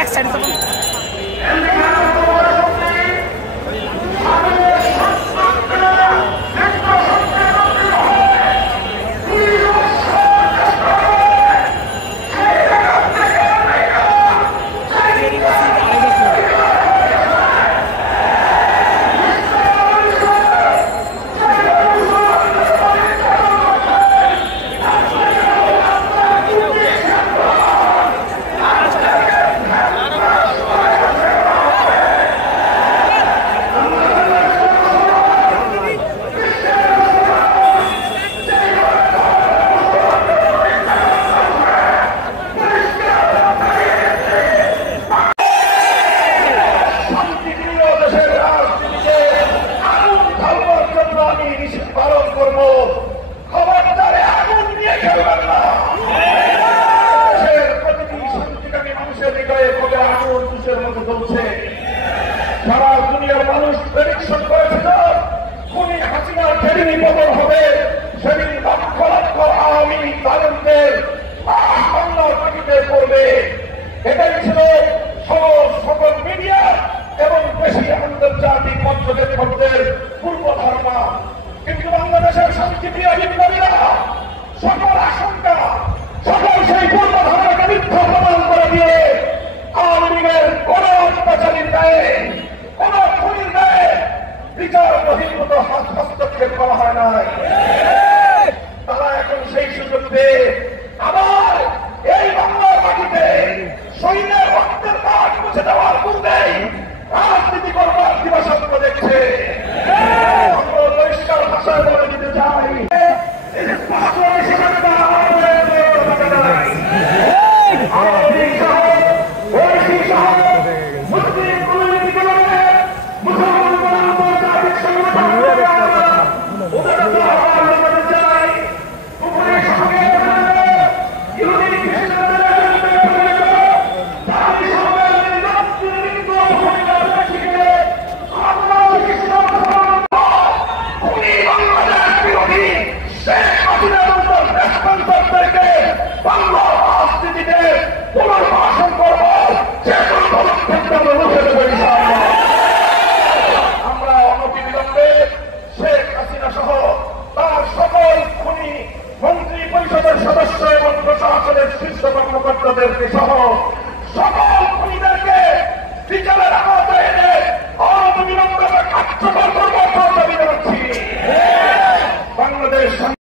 এক সাইড সারা দুনিয়ার মানুষ প্রেডিকশন করেছিল খুনি হাসিনার যেদিন পতন হবে সেদিন লক্ষ লক্ষ আওয়ামী তালেমদের বাংলার মাটিতে পড়বে। এটাই ছিল সকল মিডিয়া এবং দেশি আন্তর্জাতিক পর্যবেক্ষকদের পূর্ব ধারণা। কিন্তু বাংলাদেশের শান্তিপ্রিয় বিপ্লবীরা সকল আশঙ্কা সকল সেই পূর্ব ধারণাকে মিথ্যা প্রমাণ করে দিয়ে আওয়ামী লীগের কোন অত্যাচারীর দায়ে কোন খুনির দায়ে বিচার বহির্ভূত হস্তক্ষেপ করা হয় নাই। তারা এখন সেই সুযোগ পেয়ে আবার এই বাংলার মাটিতে সৈন্যের রক্তের দাগ মুছে দেওয়ার পূর্বেই রাজনীতি করবার দিবাস্বপ্ন দেখছে। পরিষ্কার ভাষায় বলে দিতে চাই সহ